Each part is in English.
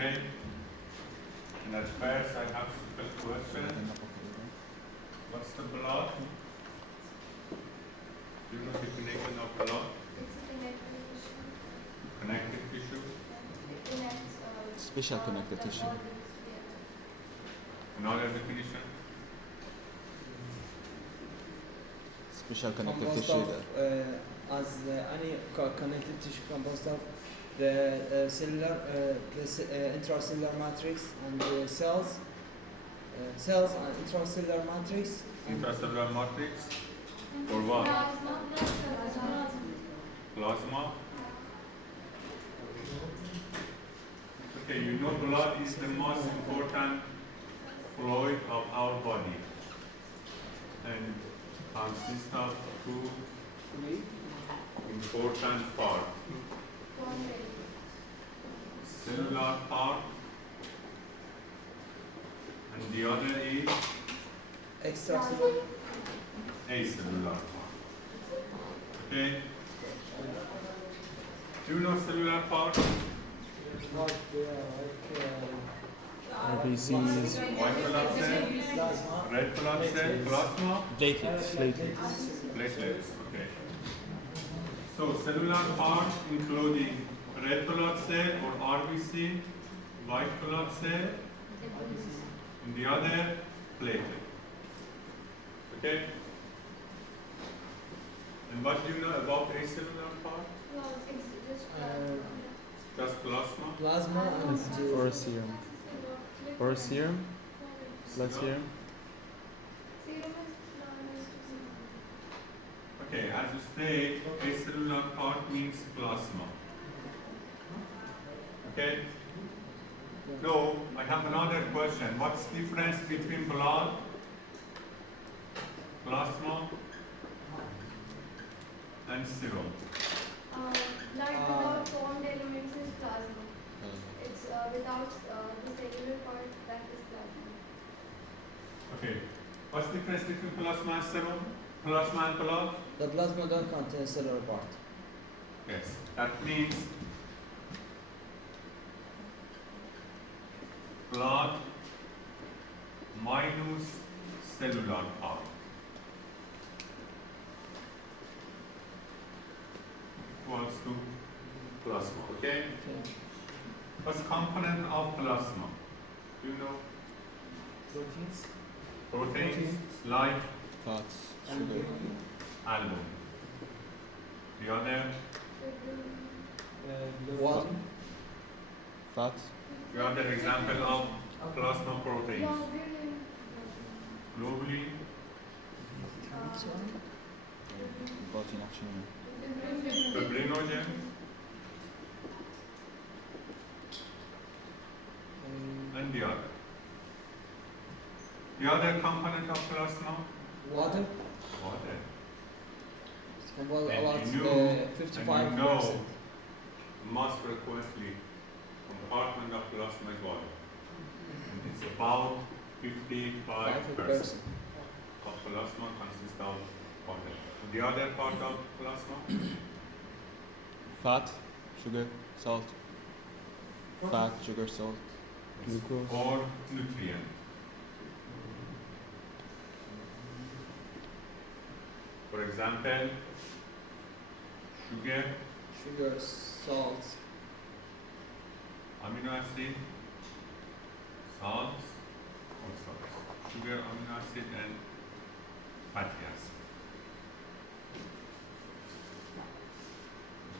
Okay? And at first I have a question. What's the blood? Do you know definition of blood? It's a connective tissue. Connective tissue? It connects Special connective the tissue. organs together. Another definition? Special connective Composed tissue. of, as any connective tissue composed of the cellular, intracellular matrix and the cells and intracellular matrix. Intracellular matrix? Or what? Plasma. Plasma? Okay, you know blood is the most important fluid of our body and consists of two important parts. Cellular part and the other is Extracellular. acellular part. Okay? Do you know cellular part? What they are RBCs, White blood cell, plasma. red blood cell, plasma, platelets, platelets. Okay. So cellular part including red blood cell or RBC, white blood cell, and the other platelet. Okay? And what do you know about acellular part? It's just Just plasma? Plasma and or serum. Or serum, blood serum. Okay, as you say, acellular part means plasma. Okay? No, I have another question. What's the difference between blood, plasma, and serum? blood without formed elements is plasma. It's without the cellular part that is plasma. Okay. What's the difference between plasma and serum? Plasma and blood? the plasma don't contain cellular part. Yes. That means blood minus cellular part equals to plasma. Okay? Okay. What's component of plasma? Do you know? Proteins. Proteins like Fats, sugar. album. The other, Water. Fats, the other example of plasma proteins. Globally, protein action. fibrinogen, and the other. The other component of plasma, Water. water. Well, And about you know- 55%. And you know, most frequently, compartment of plasma is water. And it's about 55% of plasma consists of water. The other part of plasma, Fat, sugar, salt. Fat, sugar, salt. Glucose. or nutrient. For example, sugar, Sugar, salt, amino acid, salts, or salts. Sugar, amino acid, and fatty acid.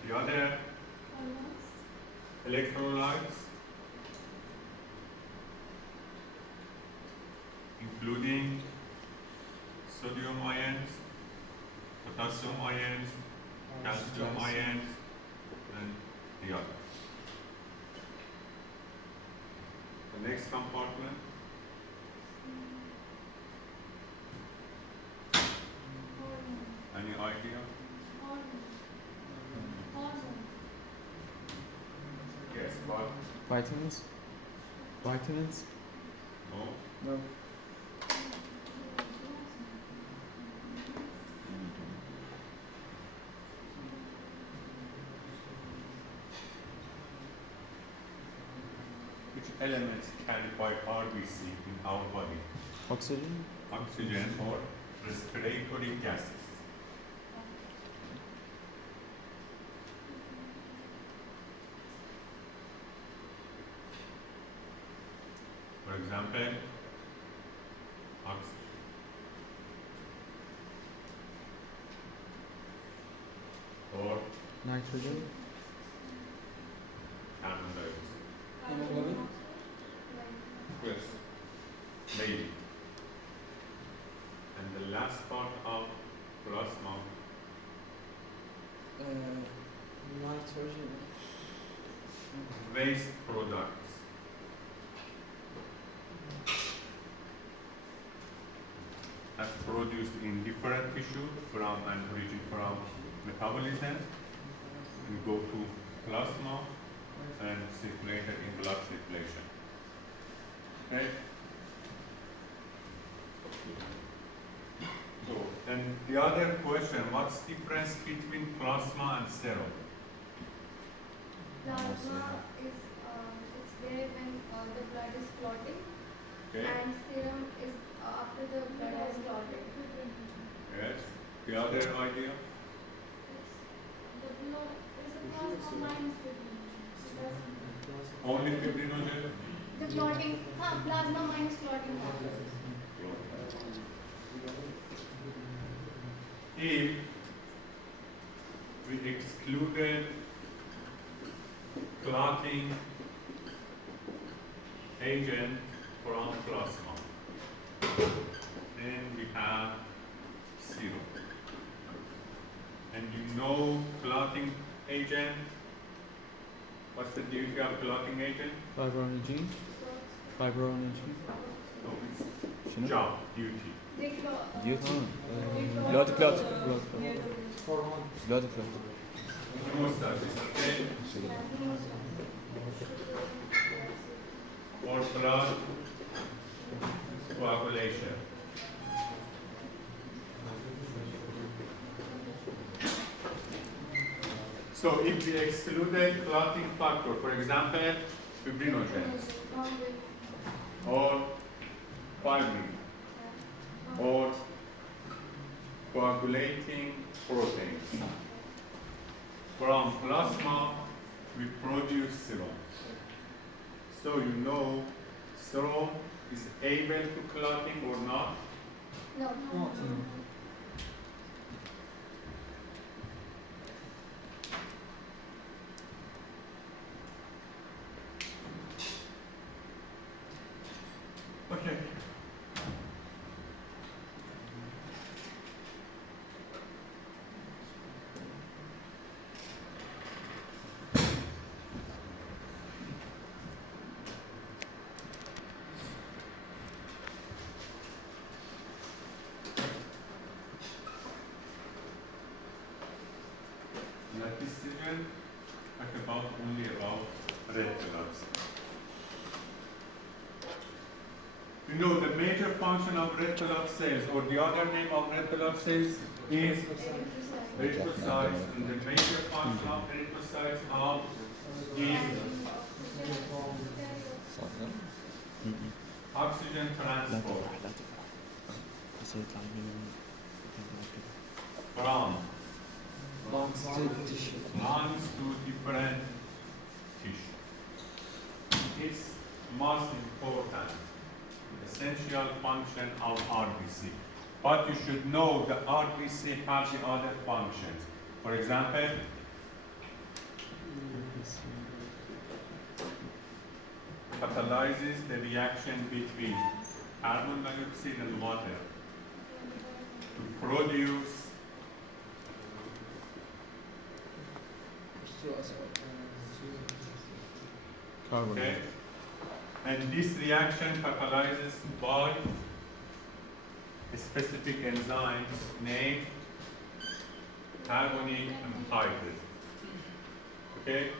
The other electrolytes, including sodium ions, potassium ions, calcium ions, and the other. The next compartment, any idea? Yes, but Vitamins. Vitamins. no. no. which elements carried by RBC in our body? Oxygen. Oxygen or respiratory gases. For example, oxygen. Or Nitrogen. carbon dioxide. Hemoglobin. Yes, maybe. And the last part of plasma, Nitrogen. waste products. That's produced in different tissue from an origin from metabolism and go to plasma and circulated in blood circulation. Okay? So, and the other question, what's the difference between plasma and serum? Plasma is it's there when the blood is clotting, Okay? and serum is after the blood has clotted. Yes. The other idea? The blood is a plasma minus Only fibrinogen? the clotting, plasma minus clotting factor. If we excluded clotting agent from plasma, then we have serum. And you know clotting agent? What's the duty of clotting agent? Fibronegen. Fibronegen. No, it's Şunu. job, duty. They clot. Duty. They Blood clot. clot. Hormone. Blood clot. Hemostasis, okay? Or blood coagulation. So if we excluded clotting factor, for example, fibrinogens or fibrin or coagulating proteins, from plasma we produce serum. So you know serum is able to clotting or not? No. Not. Okay. Now this session talk only about red blood cells. You know the major function of red blood cells, or the other name of red blood cells is erythrocytes, and the major function of erythrocytes is oxygen transport from Lungs to tissue. lungs to different tissue. It's most important, essential function of RBC. But you should know the RBC have the other functions. For example, catalyzes the reaction between carbon dioxide and water to produce Carbon. okay? And this reaction catalyzes by specific enzymes named carbonic anhydrase. Okay?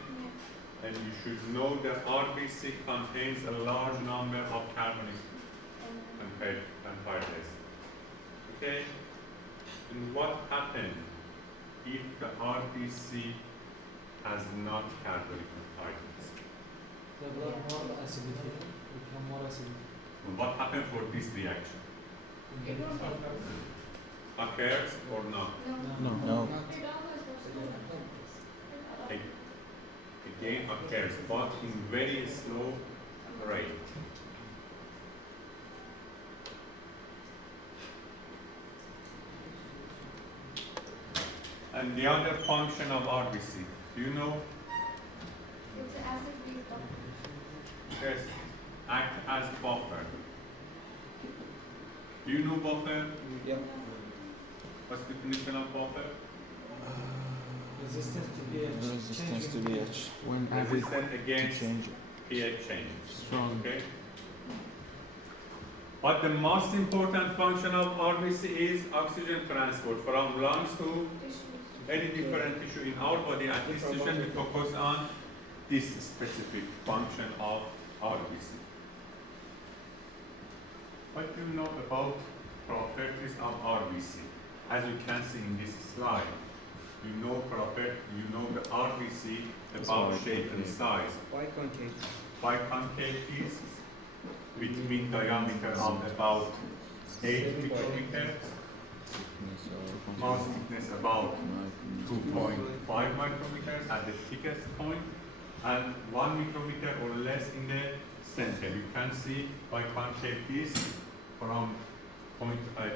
And you should know that RBC contains a large number of carbonic anhydrase. Okay? And what happens if the RBC has not carbonic anhydrase? The blood more acidity. Become more acidic. What happens for this reaction? It won't happen. Occurs or not? No. No. Again occurs, but in very slow rate. And the other function of RBC, do you know? It's an acid reflux. Yes, act as buffer. Do you know buffer? Yeah. What's the definition of buffer? Resistance to pH. Resistance to Change with pH. When Resistant to against change pH change. strong. Okay. But the most important function of RBC is oxygen transport from lungs to Tissues. any different tissue in our body. At this session, we focus on this specific function of RBC. What do you know about properties of RBC? As you can see in this slide, you know the RBC about shape and size. biconcave. Biconcave is between diameter of about 8 micrometers, mass thickness about 2.5 micrometers at the thickest point, and 1 micrometer or less in the center. You can see biconcave this from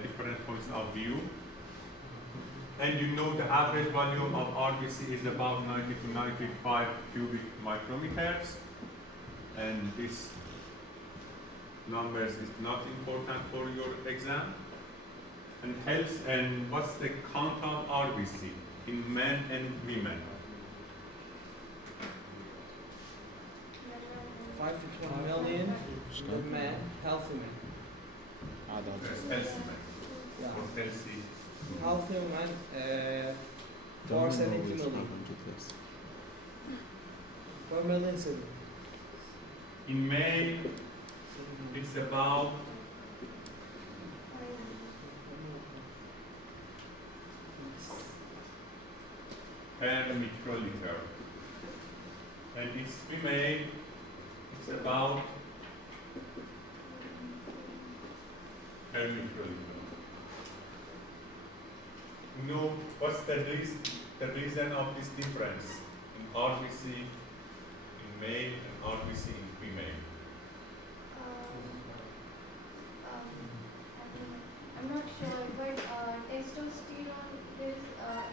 different points of view. And you know the average volume of RBC is about 90 to 95 cubic micrometers. And this numbers is not important for your exam. And health, and what's the count of RBC in men and women? 5 million the man, healthy man. Healthy men, Yeah. or healthy. Healthy man, 470 million. 4 million 7. In male, it's about per microliter. And it's female, it's about per microliter. You know what's the reason of this difference in RBC in male and RBC in female? I'm not sure, but testosterone is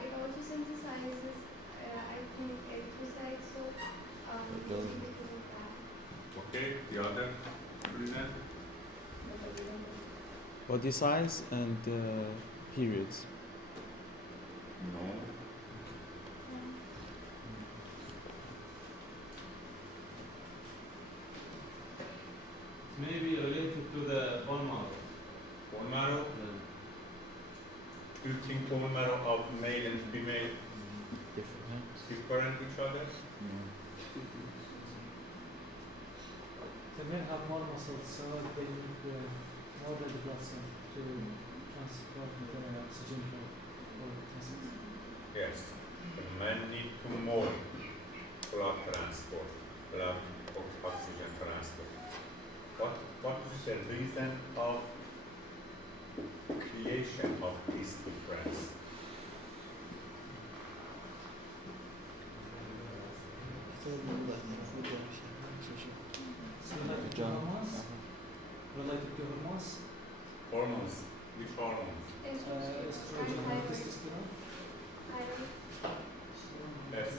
it also synthesizes I think erythrocytes, so does. because of that. Okay, the other reason? Body size and periods. No. Maybe related to the bone marrow. Bone marrow? Do you think bone marrow of male and female different each other? The men have more muscles, so they need more red blood cell to transport the oxygen for muscles. Yes. The men need to more blood transport, blood oxygen transport. What is the reason of creation of this difference? So related to hormones? Related to hormones? Hormones. Which hormones? Estrogen and Thyroid. testosterone? Thyroid. Yes.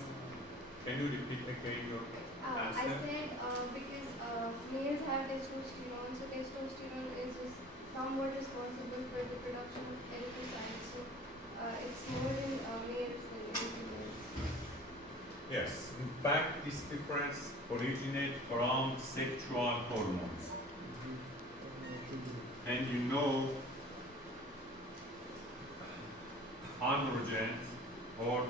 Can you repeat again your I answer? said because males have testosterone, so testosterone is just somewhat responsible for the production of erythrocytes. So it's more in males than in females. Yes. In fact, this difference originates from sexual hormones. And you know, androgens or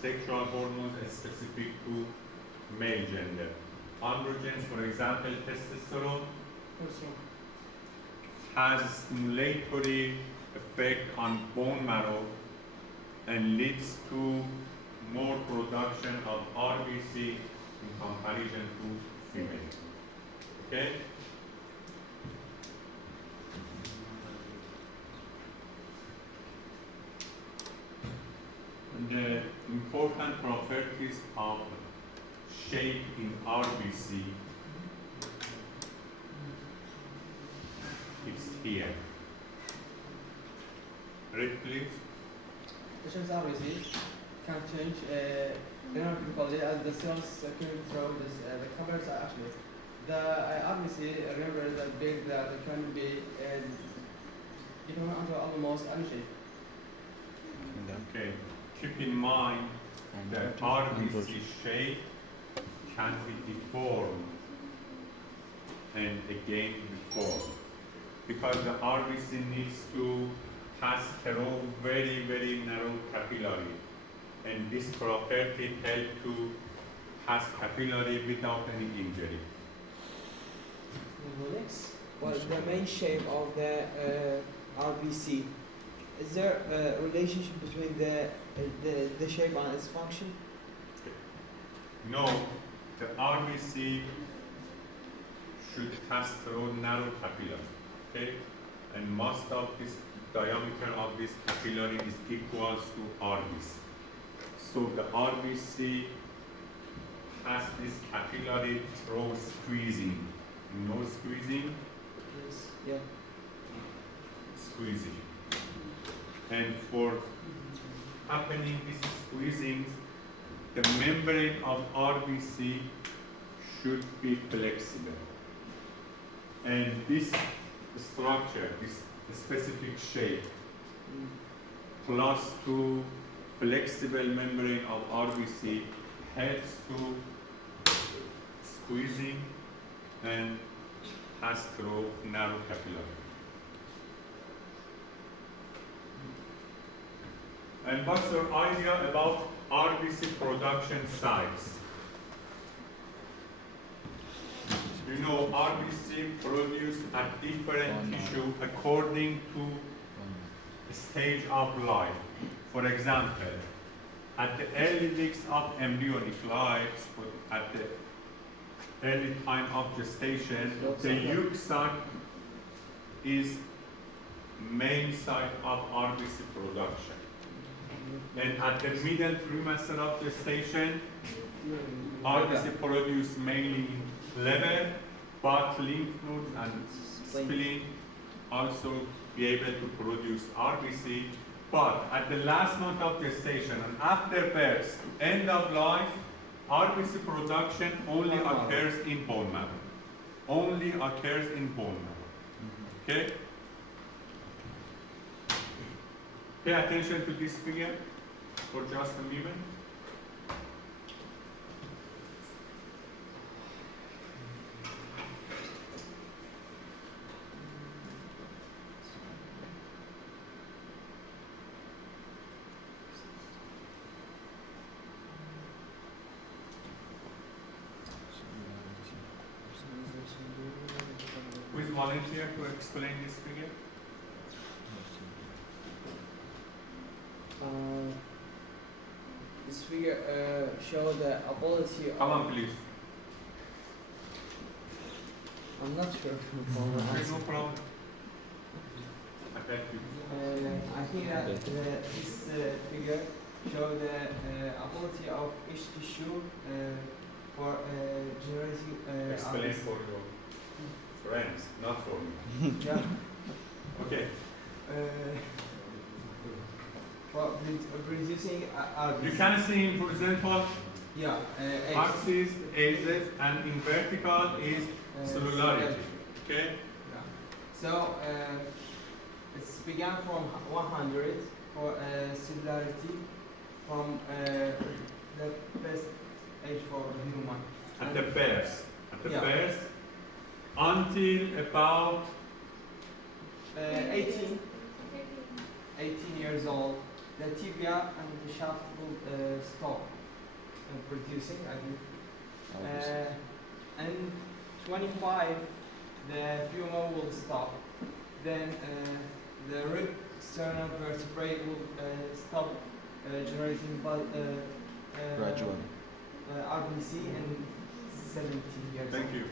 sexual hormones are specific to male gender. Androgens, for example, testosterone, has a stimulatory effect on bone marrow and leads to more production of in comparison to female. Okay? And the important properties of shape in RBC is here. Read please. Patients RBC can change dynamically as the cells circulate through this, the covers are actually. The RBC, remember that big that it can be given under almost any shape. Okay. Keep in mind that RBC shape can be deformed and again deformed because the RBC needs to pass through very narrow capillary, and this property helps to pass capillary without any injury. Well, the main shape of the RBC, is there a relationship between the shape and its function? No, the RBC should pass through narrow capillary, okay? And most of this diameter of this capillary is equals to RBC. So the RBC has this capillary through squeezing. No squeezing, Yes. Yeah. squeezing. And for happening this squeezing, the membrane of RBC should be flexible. And this structure, this specific shape, plus to flexible membrane of RBC helps to squeezing and pass through narrow capillary. And what's your idea about RBC production sites? You know, RBC produced at different tissue according to stage of life. For example, at the early weeks of embryonic life, at the early time of gestation, the yolk sac is main site of RBC production. And at the middle trimester of gestation, RBC produced mainly in liver, but lymph nodes and spleen also be able to produce RBC. But at the last month of gestation and after birth to end of life, RBC production only occurs in bone marrow. Only occurs in bone marrow. Okay? Pay attention to this figure for just a moment. Who is volunteer to explain this figure? This figure show the ability of... Come on, please. I'm not sure. There's no problem. I bet you. I think that this figure show the ability of each tissue for generating Explain RBC. for your friends, not for me. Yeah. Okay. For producing RBC. You can see in horizontal Yeah. axis AZ and in vertical is cellularity. Okay? Yeah. So it's began from 100 for cellularity from the first age for the human. At the birth. At the Yeah. birth until about 18 years old, the tibia and the shaft will stop producing, I think. And 25, the femur will stop. Then the rib sternal vertebrae will stop generating RBC, and 70 years Thank old. you.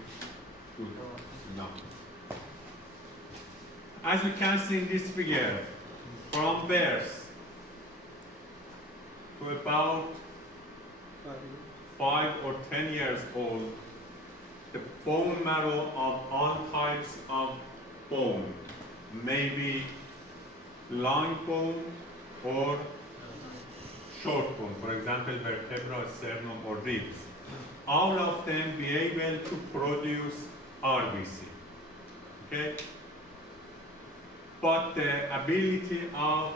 Good. No. As you can see in this figure, from birth to about 5 or 10 years old, the bone marrow of all types of bone, maybe long bone or short bone, for example, vertebra, sternum, or ribs, all of them be able to produce RBC. Okay? But the ability of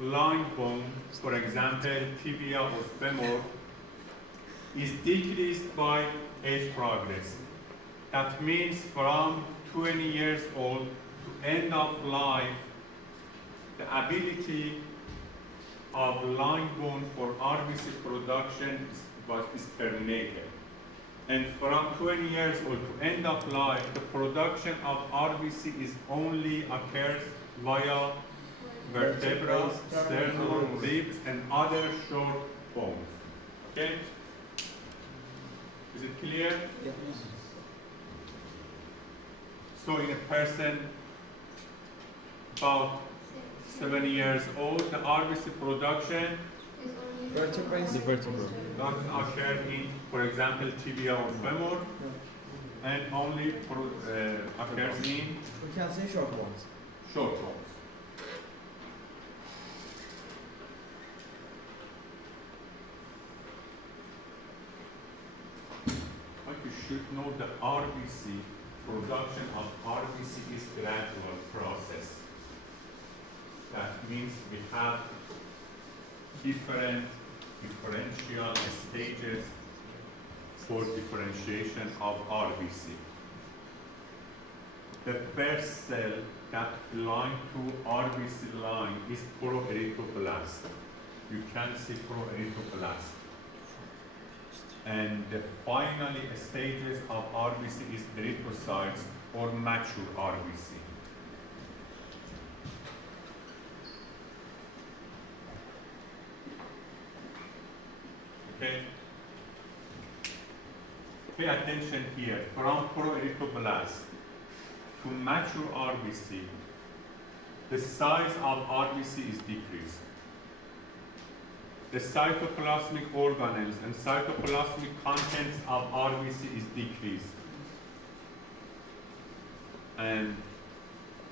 long bone, for example, tibia or femur, is decreased by age progress. That means from 20 years old to end of life, the ability of long bone for RBC production is terminated. And from 20 years old to end of life, the production of RBC is only occurs via vertebra, sternum, ribs, and other short bones. Okay? Is it clear? Yeah. So in a person about 7 years old, the RBC production Is only Vertebrae. from The vertebra. doesn't occur in, for example, tibia or femur, and only occurs in We can say short ones. short bones. But you should know the RBC, production of RBC is gradual process. That means we have different differential stages for differentiation of RBC. The first cell that belongs to RBC line is proerythroblast. You can see proerythroblast. And the final stages of RBC is erythrocytes or mature RBC. Okay? Pay attention here. From proerythroblast to mature RBC, the size of RBC is decreased. The cytoplasmic organelles and cytoplasmic contents of RBC is decreased. And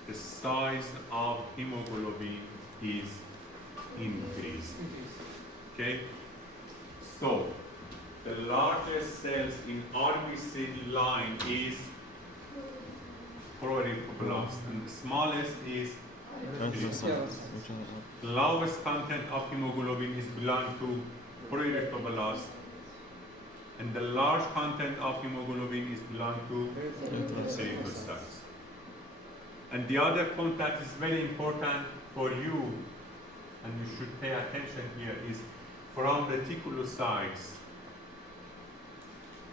the size of hemoglobin is increased. Okay? So, the largest cells in RBC line is proerythroblast, and the smallest is erythrocytes. The lowest content of hemoglobin is belong to proerythroblast, and the large content of hemoglobin is belong to erythrocytes. And the other point that is very important for you, and you should pay attention here, is from reticulocytes,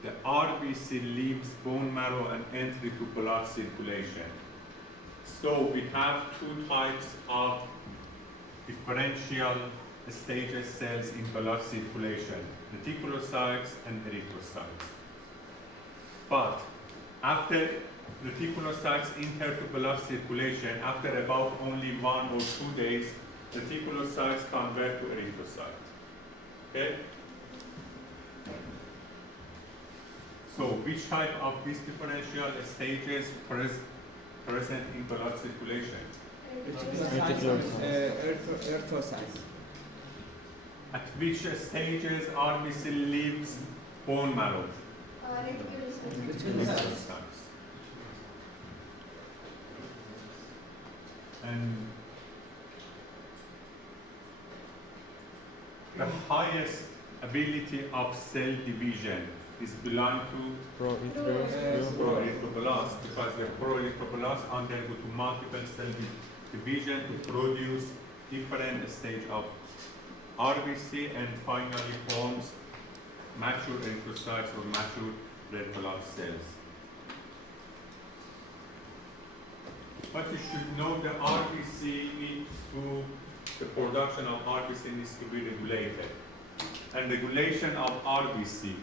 the RBC leaves bone marrow and entry to blood circulation. So we have two types of differential stages cells in blood circulation, reticulocytes and erythrocytes. But after reticulocytes enter to blood circulation, after about only 1 or 2 days, reticulocytes convert to erythrocytes. Okay? So which type of these differential stages present in blood circulation? Erythrocytes. At which stages RBC leaves bone marrow? reticulocytes. And the highest ability of cell division is belong to proerythroblast, because the proerythroblast undergo to multiple cell division to produce different stage of RBC and finally forms mature erythrocytes or mature red blood cells. But you should know the RBC needs to, the production of RBC needs to be regulated. And regulation of RBC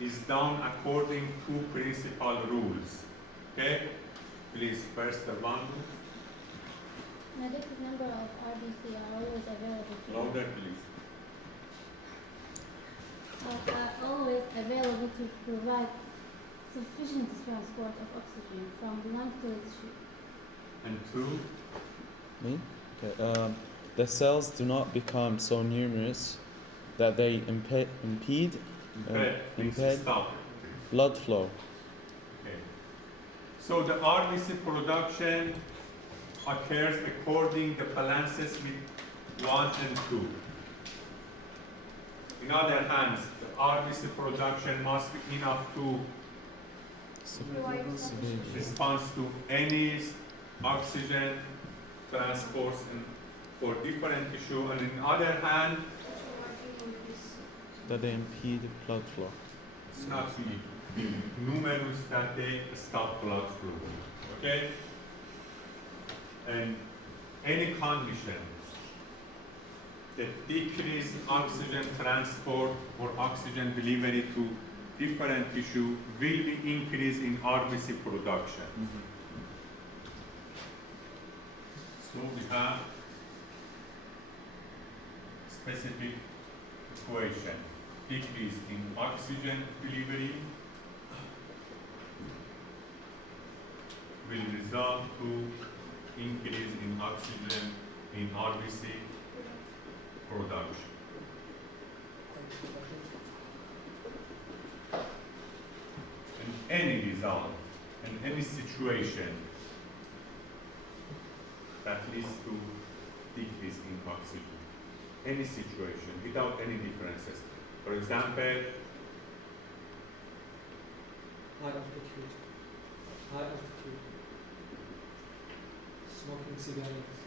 is done according to principal rules. Okay? Please, first the one. An adequate number of RBC are always available to Louder, please. are always available to provide sufficient transport of oxygen from the lung to its tissue. And two. Me? Okay. The cells do not become so numerous that they impede Impede. impede Stop. blood flow. Okay. So the RBC production occurs according the balances with 1 and 2. In other hands, the RBC production must be enough to respond to any oxygen transports for different tissue, and in other hand, That they impede blood flow. it's not the numerous that they stop blood flow. Okay? And any condition that decrease oxygen transport or oxygen delivery to different tissue will be increase in RBC production. So we have specific equation. Decrease in oxygen delivery will result to increase in oxygen in RBC production. And any result and any situation that leads to decrease in oxygen, any situation without any differences. For example, High altitude. High altitude. Smoking cigarettes.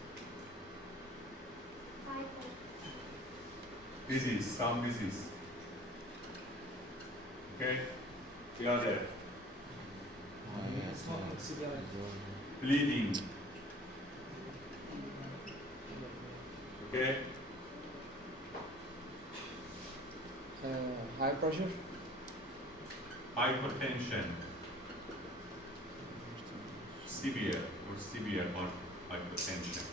disease, some disease. Okay? The other, Smoking cigarettes. bleeding. Okay? High pressure. Hypertension. Severe hypertension.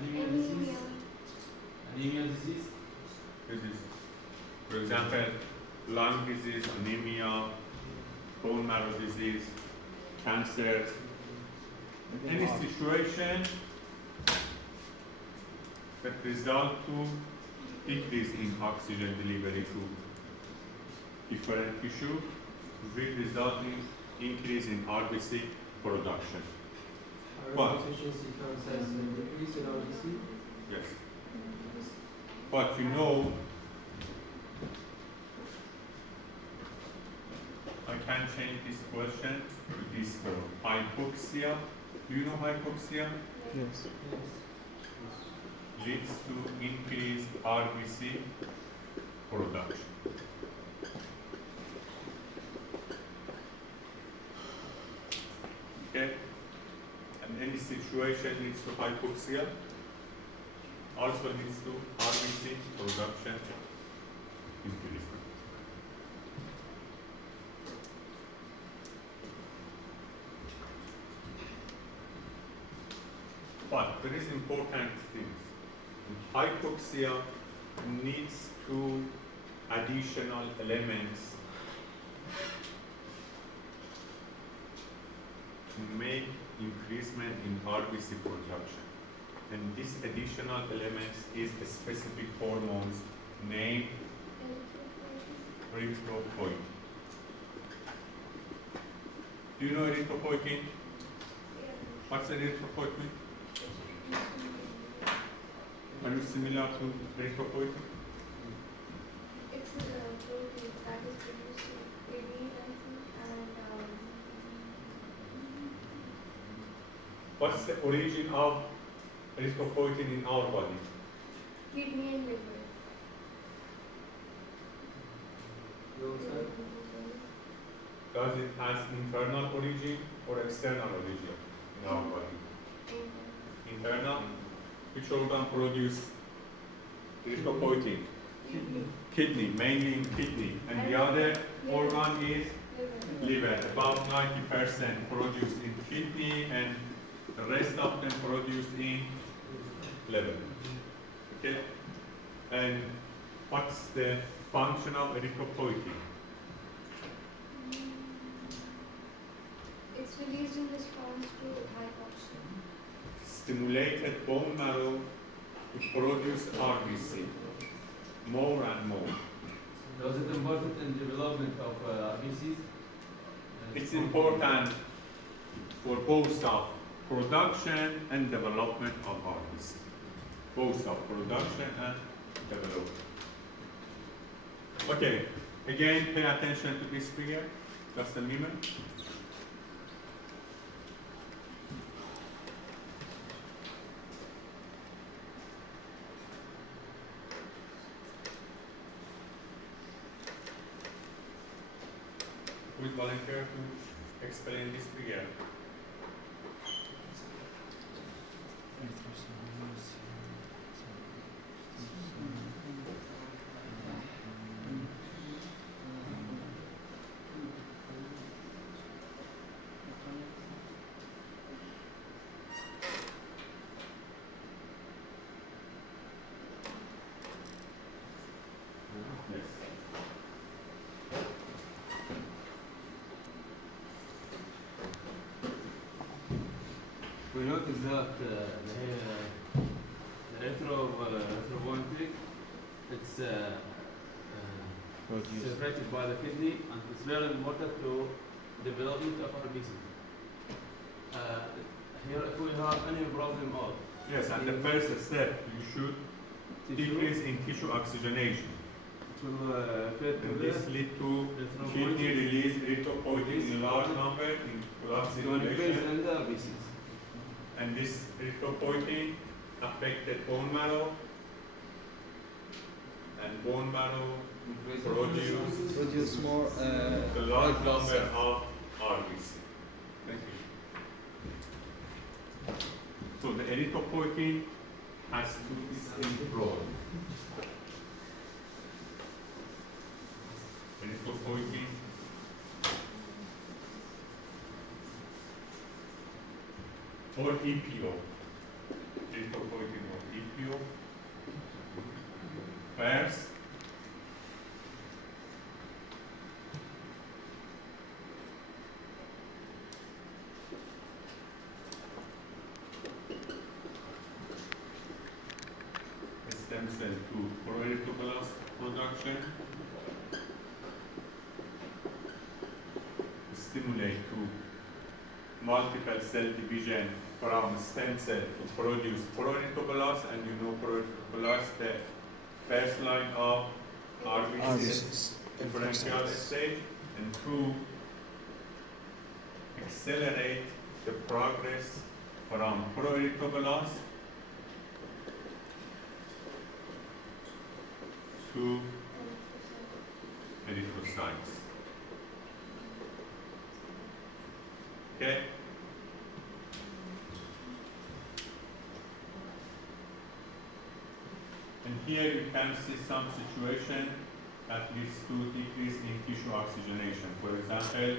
Anemia disease. Anemia disease. Disease. For example, lung disease, anemia, bone marrow disease, cancers, any situation that result to decrease in oxygen delivery to different tissue will result in increase in RBC production. But Efficiency comes as an decrease in RBC. yes, but you know, I can change this question to this form. Hypoxia. Do you know hypoxia? Yes. Leads to increased RBC production. Okay? And any situation leads to hypoxia, also leads to RBC production increase. But there is important things. Hypoxia needs two additional elements to make increasement in RBC production. And this additional elements is a specific hormones named erythropoietin. Do you know erythropoietin? What's erythropoietin? Are you similar to erythropoietin? It's a protein that is produced in kidneys, I think, and What's the origin of erythropoietin in our body? kidney and liver. Does it has internal origin or external origin in our body? Internal. Which organ produce erythropoietin? Kidney, mainly in kidney. And the other organ is liver. About 90% produced in kidney and the rest of them produced in liver. Okay? And what's the function of erythropoietin? It's released in response to hypoxia. Stimulated bone marrow to produce RBC more and more. Was it important in development of RBCs? It's important for both of production and development of RBC. Both of production and development. Okay, again, pay attention to this figure, just a minute. Who is volunteer to explain this figure? Yes. We noticed that the erythropoietin, it's separated by the kidney, and it's very important to development of RBC. Here, if we have any problem or Yes, and the first step, you should decrease in tissue oxygenation. it will fit to And this this lead to kidney release erythropoietin in large number in blood to increase circulation. in the RBCs. And this erythropoietin affected bone marrow. And bone marrow Produce more the large number of RBC. Thank you. So the erythropoietin has two distinct roles. Erythropoietin or EPO. Erythropoietin or EPO. First, stem cell to proerythroblast production, stimulate to multiple cell division from stem cell to produce proerythroblast, and you know proerythroblast, the first line of RBC differential stage, and to accelerate the progress from proerythroblast to erythrocytes. Okay? And here you can see some situation that leads to decrease in tissue oxygenation. For example,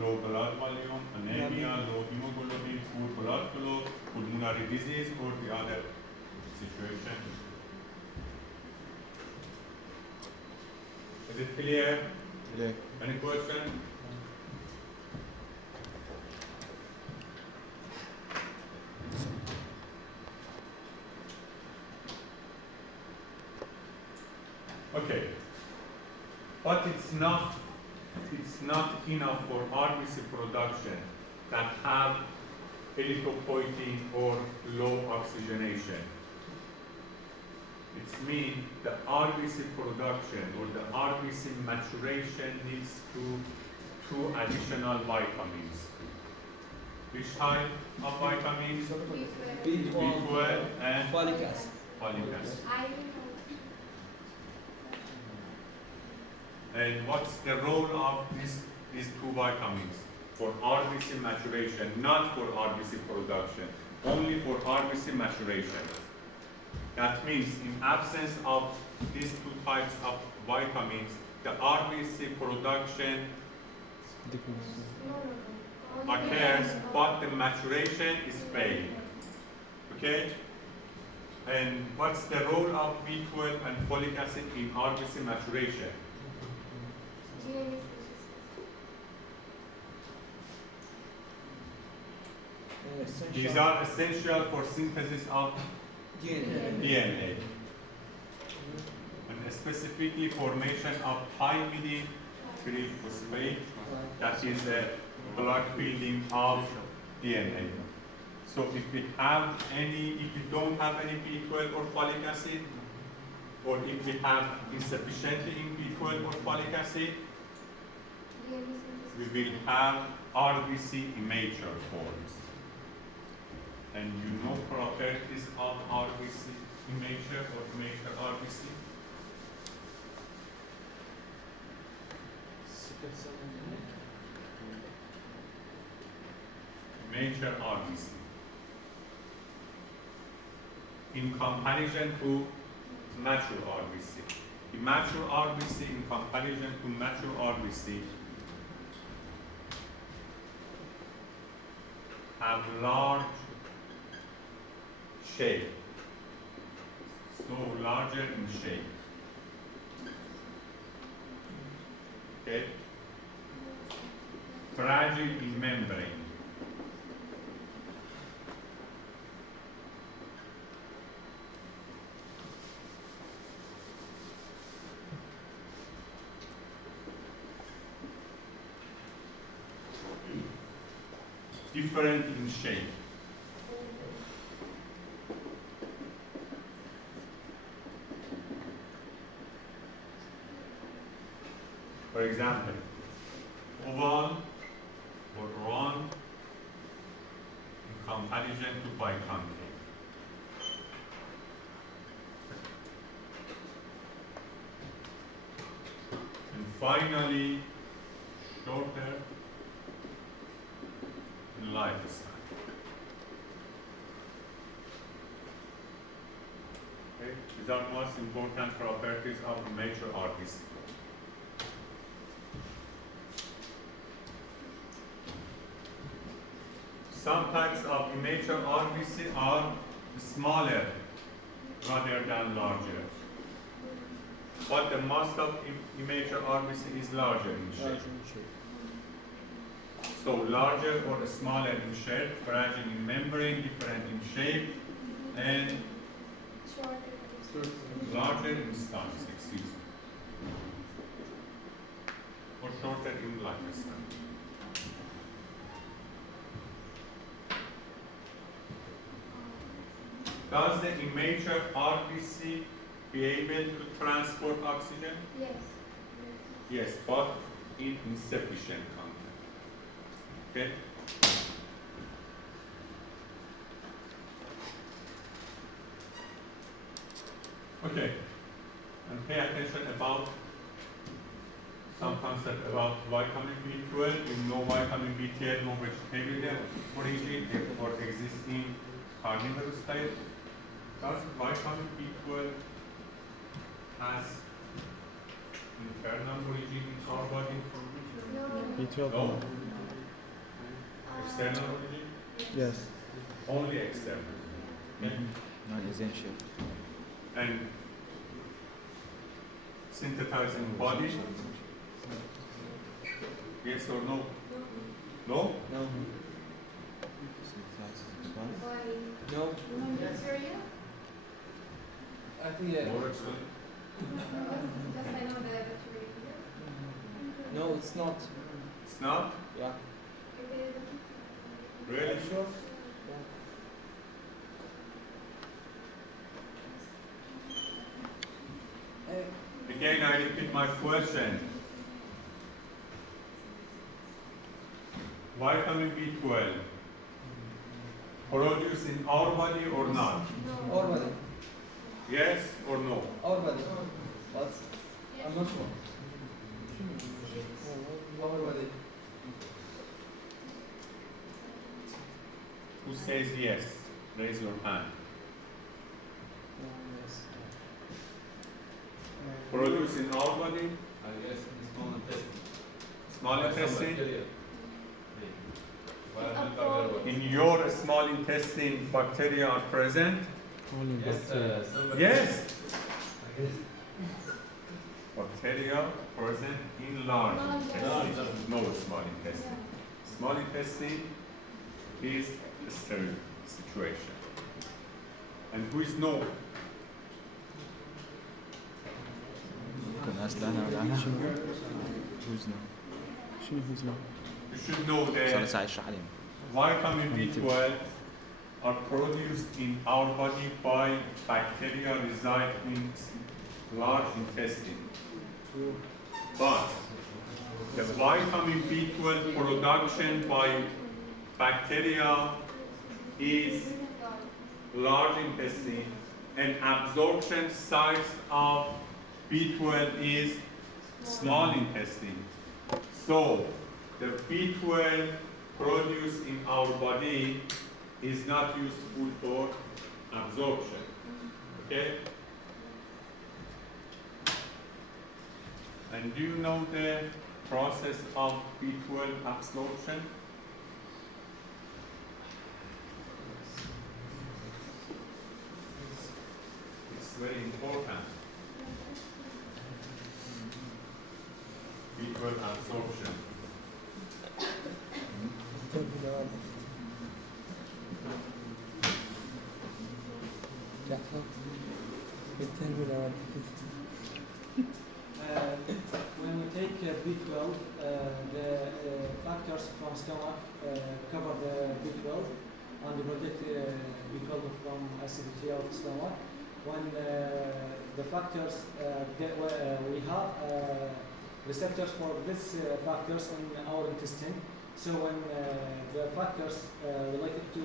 low blood volume, anemia, low hemoglobin, poor blood flow, pulmonary disease, or the other situation. Is it clear? Any question? Okay. But it's not enough for RBC production that have erythropoietin or low oxygenation. It means the RBC production or the RBC maturation needs two additional vitamins. Which type of vitamins? B12 and folic acid. folic acid. Iron. And what's the role of these two vitamins for RBC maturation, not for RBC production, only for RBC maturation? That means in absence of these two types of vitamins, the RBC production occurs, but the maturation is failing. Okay? And what's the role of B12 and folic acid in RBC maturation? DNA These are essential for synthesis of DNA. And specifically formation of thymidine triphosphate, that is a block building of DNA. So if we don't have any B12 or folic acid, or if we have insufficiently in B12 or folic acid, we will have RBC immature forms. And you know properties of RBC immature or immature RBC? Immature RBC. In comparison to mature RBC. Immature RBC in comparison to mature RBC have large shape, so larger in shape. Okay? Fragile in membrane. Different in shape. For example, oval or round in comparison to biconcave. And finally, shorter in lifespan. Okay? These are most important properties of immature RBC. Some types of immature RBC are smaller rather than larger. But the most of immature RBC is larger in shape. So larger or smaller in shape, fragile in membrane, different in shape, and larger in size, excuse me. Or shorter in lifespan. Does the immature RBC be able to transport oxygen? Yes. Yes, but in insufficient content. Okay? Okay. And pay attention about some concept about vitamin B12. You know vitamin B12, no vegetable origin or existing carnivorous diet. Does vitamin B12 has internal origin in our body? No. B12. No. External origin? Yes. Only external. Okay? Not essential. And synthesized in body? Yes or no? No? No. Why? No. Bacteria? I think yeah. More external? Just I know the bacteria. No, it's not. It's not? Yeah. Really? Sure? Again, I repeat my question. Vitamin B12 produced in our body or not? Our body. Yes or no? Our body. But I'm not sure. Our body. Who says yes? Raise your hand. Yes. produce in our body? I guess in small intestine. Small By some intestine? bacteria. Maybe. Why It's not a bacteria? ball. In your small intestine, bacteria are present? Yes, some bacteria. Yes. Bacteria present in large Large intestine, intestine. no small intestine. Small intestine is a sterile situation. And who is no? You should know that vitamin B12 are produced in our body by bacteria reside in large intestine. But the vitamin B12 production by bacteria is large intestine, and absorption sites of B12 is small intestine. So the B12 produced in our body is not useful for absorption. Okay? And do you know the process of B12 absorption? It's very important. B12 absorption. When you take B12, the factors from stomach cover the B12 and protect B12 from acidity of stomach. When the factors we have receptors for these factors in our intestine. So when the factors related to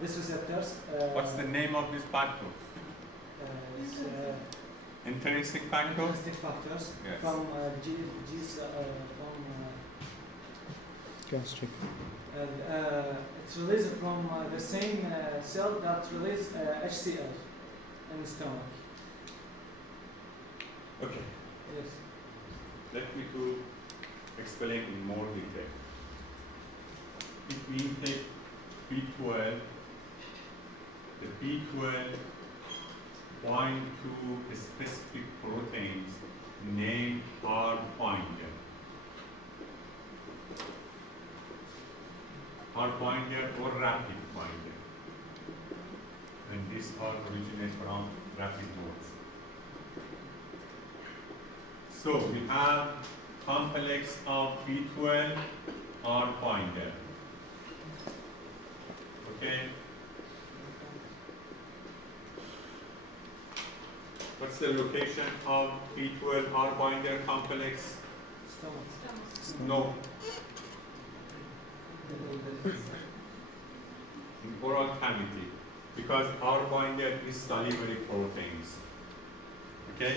these receptors, What's the name of this factor? it's, Intrinsic factor? intrinsic factors Yes. from Gastric. it's released from the same cell that release HCl in the stomach. Okay, Yes. let me to explain in more detail. If we take B12, the B12 bind to specific proteins named R binder. R binder or rapid binder. And these are originate from rapid nodes. So we have complex of B12 R binder. Okay? What's the location of B12 R binder complex? Stomach. No. In oral cavity, because R binder is salivary proteins. Okay?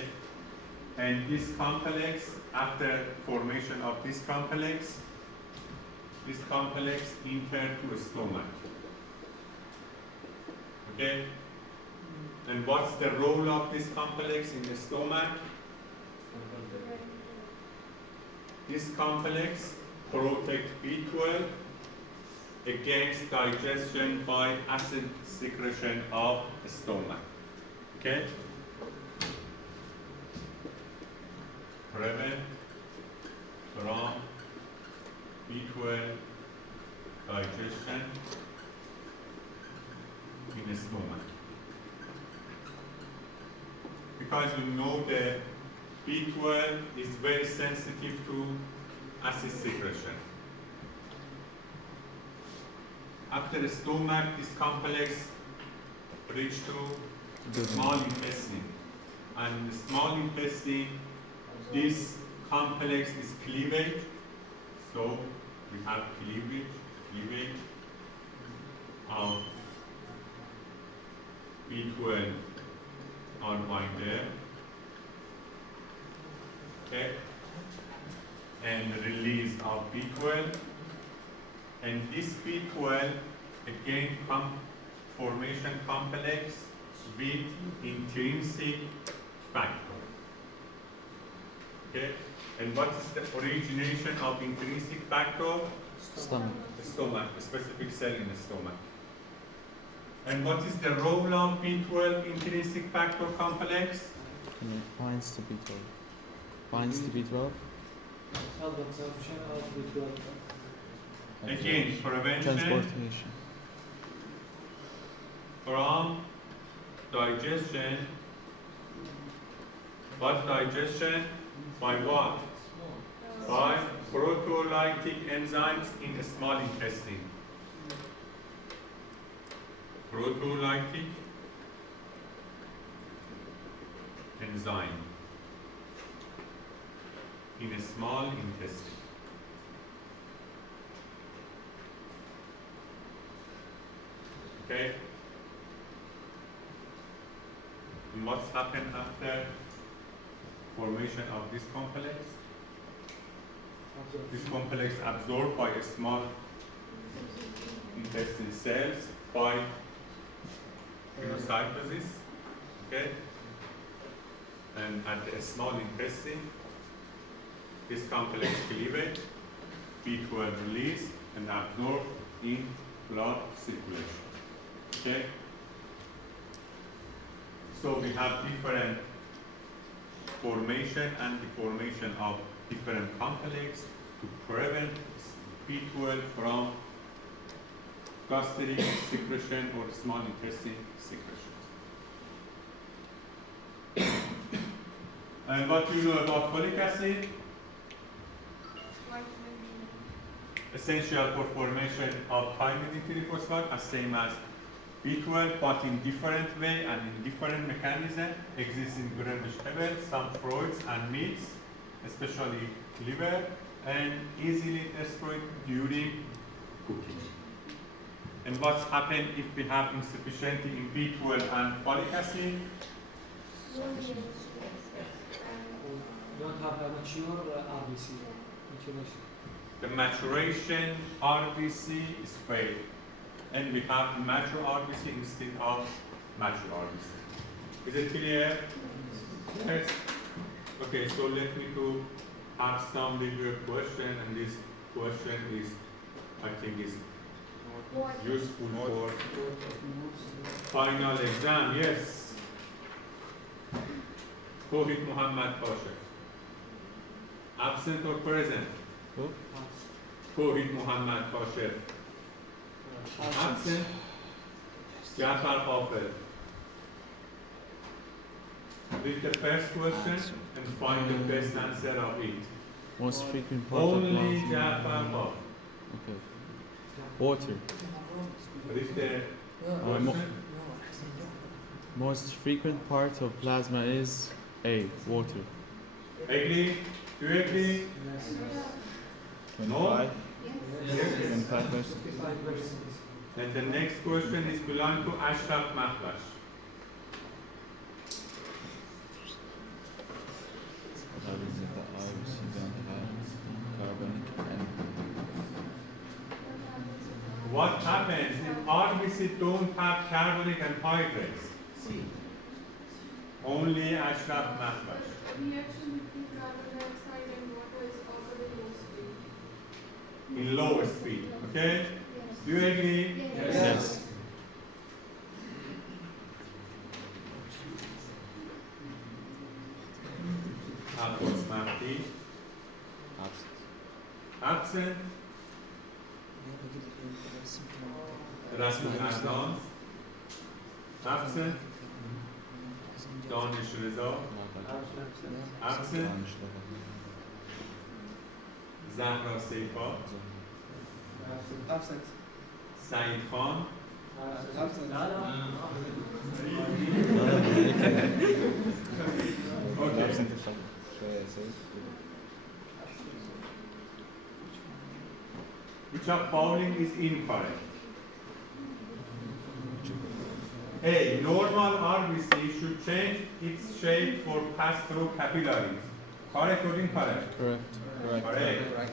And this complex, after formation of this complex enter to stomach. Okay? And what's the role of this complex in the stomach? This complex protects B12 against digestion by acid secretion of the stomach. Okay? Prevent from B12 digestion in the stomach. Because you know that B12 is very sensitive to acid secretion. After the stomach, this complex reach to small intestine. And the small intestine, this complex is cleavage. So we have cleavage of B12 on binder. Okay? And release of B12. And this B12 again formation complex with intrinsic factor. Okay? And what is the origination of intrinsic factor? Stomach. The stomach, a specific cell in the stomach. And what is the role of B12 intrinsic factor complex? Binds to B12. Binds to B12. Help absorption of B12. Again, prevention Transportation. from digestion. What digestion? By what? By proteolytic enzymes in the small intestine. Proteolytic enzyme in a small intestine. Okay? And what's happened after formation of this complex? This complex absorbed by a small intestine cells by phagocytosis, okay? And at the small intestine, this complex cleavage, B12 release and absorbed in blood circulation, okay? So we have different formation and deformation of different complex to prevent B12 from gastric secretion or small intestine secretion. And what do you know about folic acid? Essential for formation of thymidine triphosphate, as same as B12, but in different way and in different mechanism, exists in green vegetables, some fruits and meats, especially liver, and easily destroyed during cooking. And what's happened if we have insufficiency in B12 and folic acid? Don't have a mature RBC. Maturation. The maturation RBC is failed. And we have mature RBC instead of mature RBC. Is it clear? Yes. Okay, so let me to have some bigger question, and this question is, I think, is useful for final exam. Yes. Tawhid Muhammad Pasha. Absent or present? Who? Tawhid Muhammad Pasha. Absent. Jafar Hafez. Read the first question and find the best answer of it. Most frequent part of Only plasma. Jafar Hafez. Okay. Water. Read the mo- question. Most frequent part of plasma is A. Water. Agree? Do you agree? No? 25. Yes. 25%. 55%. And the next question is belong to Ashraf Mahlash. That is the RBC don't have carbonic and What happens if RBC don't have carbonic anhydrase? Only Ashraf Mahlash. Reaction between carbon dioxide and water is occurred in low speed. In lower speed, okay? Do you agree? yes. Abbas Mahdi. Absent. Rasul Adnan. Absent. Danish Reza. Absent. Zahra Seifa. Absent. Saeed Khan. Absent. Okay. Which of following is incorrect? A. Normal RBC should change its shape for pass-through capillaries. Correct or incorrect? Correct. Correct.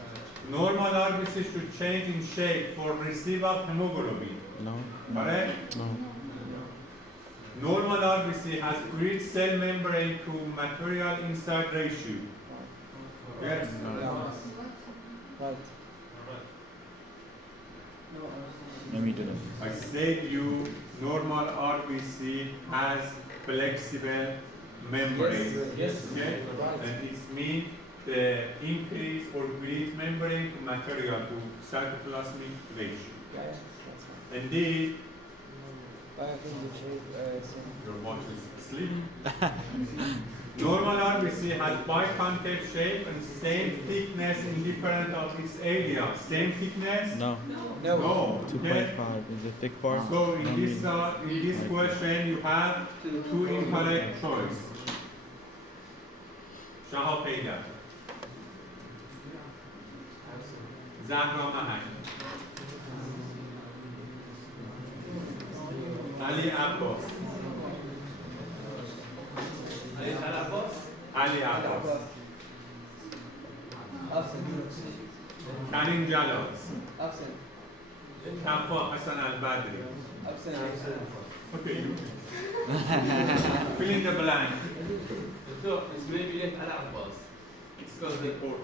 Normal RBC should change in shape for receive of hemoglobin. No. Correct? No. Normal RBC has great cell membrane to material inside ratio. Yes? Right. No, we didn't. I said you normal RBC has flexible membrane. Yes. Okay? Right. And it means the increase or great membrane to material to cytoplasmic ratio. Yeah, that's fine. Indeed, I think you should your watch is asleep. Normal RBC has biconcave shape and same thickness in different of its area. Same thickness? No. No. Okay. 2.5 is the thick part. So in this question you have two incorrect choice. Shahab Payda. Zahra Mahak. Ali Abbas. Ali Abbas. Absent. Karim Jalas. Absent. Kafa Hassan Al-Badri. Absent. Okay, you. Fill in the blank. So it's maybe like Al Abbas. It's called the port.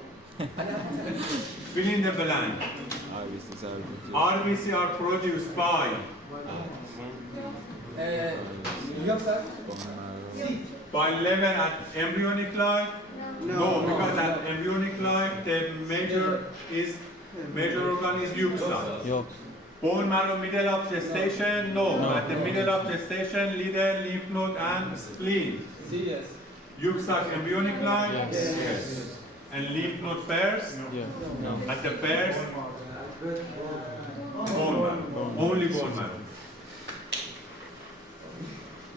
Fill in the blank. RBC are produced by Yoksa? by level at embryonic life? No, because at embryonic life the major organ is yolk. Yolk. Bone marrow middle of gestation? No. At the middle of gestation, liver, lymph node and spleen. Yes. Yolk sac embryonic life? Yes. And lymph node pairs? Yeah. No. At the pairs? Bone marrow. Only bone marrow.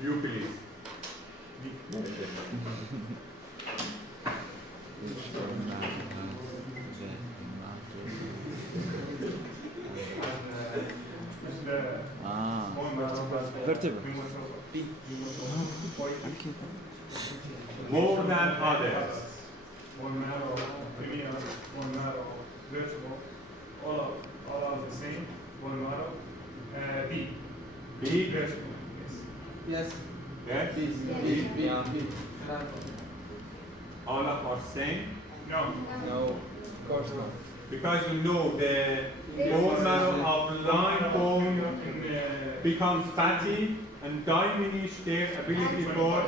You please. Vertebra. More than others. Bone marrow, cranial, bone marrow, vegetable, all are the same. Bone marrow, B. B. Vegetable. Yes. Yes. Yes? B. All of are same? No. No, of course not. Because you know the bone marrow of line bone becomes fatty and diminish their ability for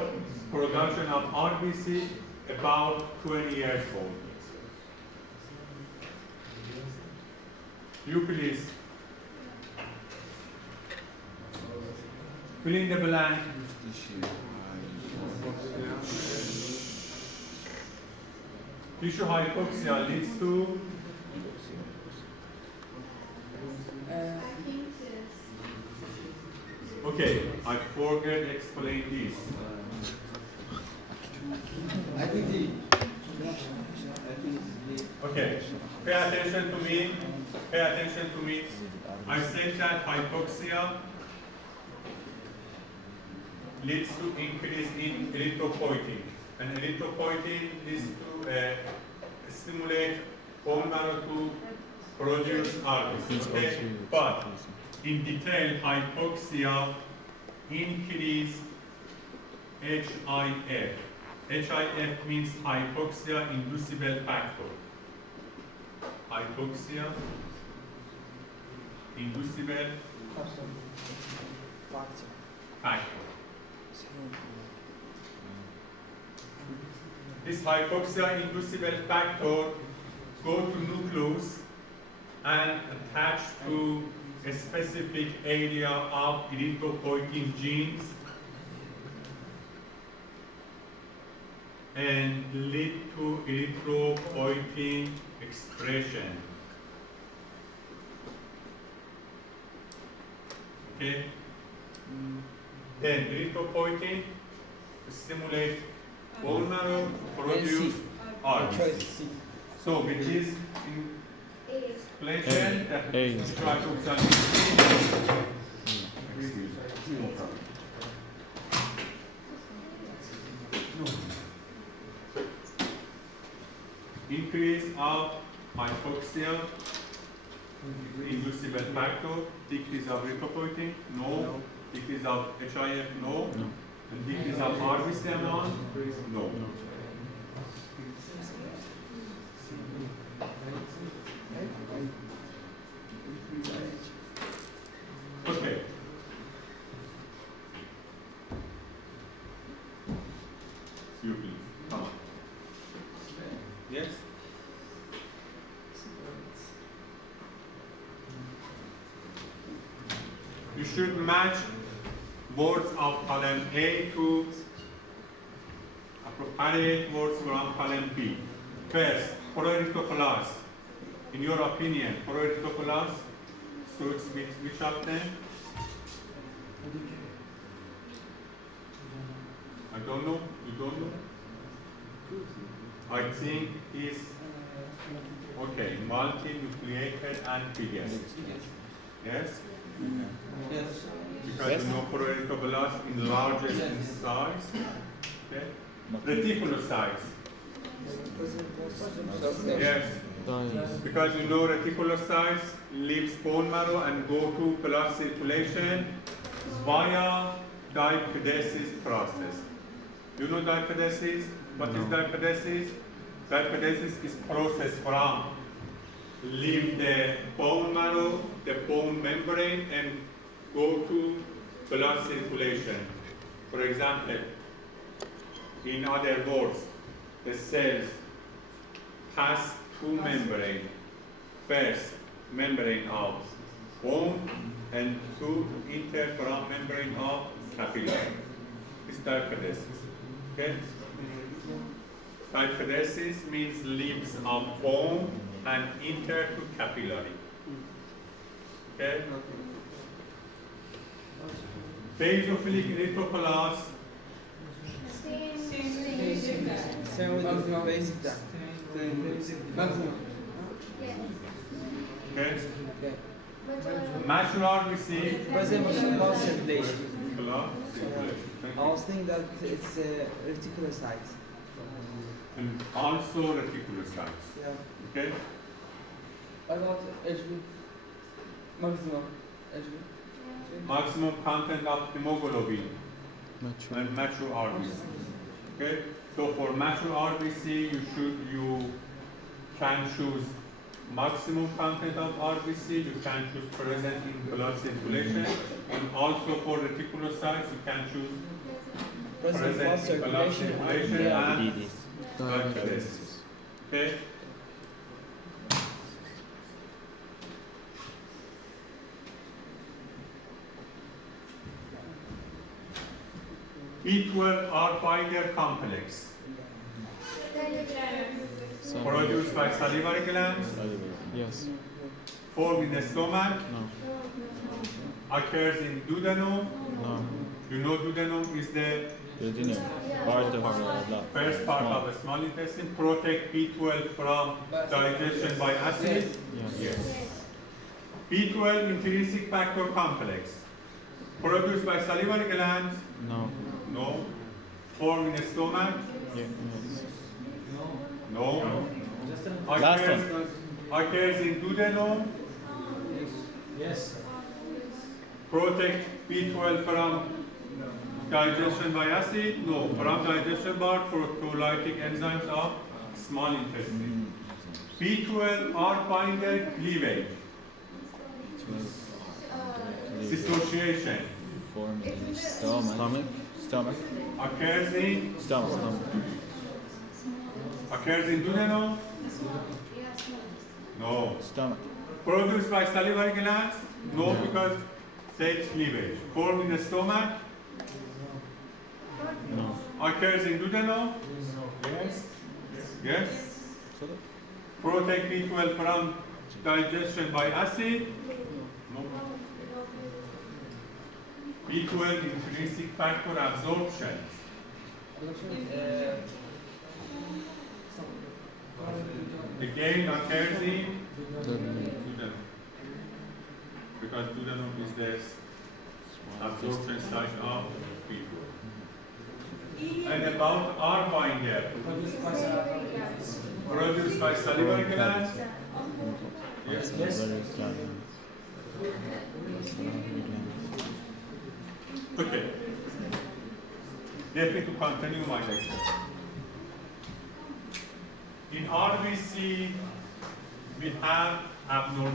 production of RBC about 20 years old. You please. Fill in the blank. Tissue hypoxia leads to okay, I forgot to explain this. I think D. Okay, pay attention to me. Pay attention to me. I said that hypoxia leads to increase in erythropoietin, and erythropoietin leads to stimulate bone marrow to produce RBC. Okay, but in detail, hypoxia increase HIF. HIF means hypoxia inducible factor. Hypoxia inducible factor. This hypoxia inducible factor go to nucleus and attach to a specific area of erythropoietin genes and lead to erythropoietin expression. Okay? Then erythropoietin stimulate bone marrow, produce RBC. Choice C. So with this explanation, A. try to observe. Increase of hypoxia inducible factor, decrease of erythropoietin, no. Decrease of HIF, no. No. And decrease of RBC amount, no. Okay. You please, come on. Yes? You should match words of column A to appropriate words from column B. First, proerythropolas. In your opinion, proerythropolas suits which of them? I don't know. You don't know? I think is okay. Multinucleated and biggest. Yes? Yes. Because you know proerythropolas in largest in size. Okay? Reticulocytes. Yes. Because you know reticulocytes leaves bone marrow and go to blood circulation via diapedesis process. You know diapedesis? What is diapedesis? Diapedesis is process from leave the bone marrow, the bone membrane, and go to blood circulation. For example, in other words, the cells pass through membrane. First, membrane of bone, and to enter from membrane of capillary. It's diapedesis. Okay? Diapedesis means leaves of bone and enter to capillary. Okay? Basophilic erythropolas. Same with the basic duct. Maximum. Okay? Okay. Mature RBC. Present blood circulation. Blood circulation. Thank I you. was thinking that it's reticulocytes. And also reticulocytes. Yeah. Okay? I got HB. Maximum. HB. Maximum content of hemoglobin and mature RBC. Okay? So for mature RBC, you can choose maximum content of RBC, you can choose present in blood circulation, and also for reticulocytes, you can choose Present blood present in blood circulation. circulation Yeah. and diapedesis. Okay? B12 R binder complex produced by salivary glands, Yes. formed in the stomach, No. occurs in duodenum. No. You know duodenum is the Duodenum. Part of the blood. first part of the small intestine, protect B12 from digestion by acid. Yes. B12 intrinsic factor complex produced by salivary glands. No. No. Formed in the stomach. Yeah. Yes. No. Last Occurs in duodenum. Yes. Protect B12 from digestion by acid? No. From digestion by proteolytic enzymes of small intestine. B12 R binder cleavage. Dissociation. Form in the stomach. Stomach. Occurs in duodenum? No. Stomach. Produced by salivary glands? No, because say cleavage. Formed in the stomach? No. Occurs in duodenum? Yes. Yes. Protect B12 from digestion by acid? No. B12 intrinsic factor absorption. Again occurs in duodenum. Because duodenum is the absorption site of B12. And about R binder, produced by salivary glands? Yes. Okay. Let me to continue my lecture. In RBC, we have abnormal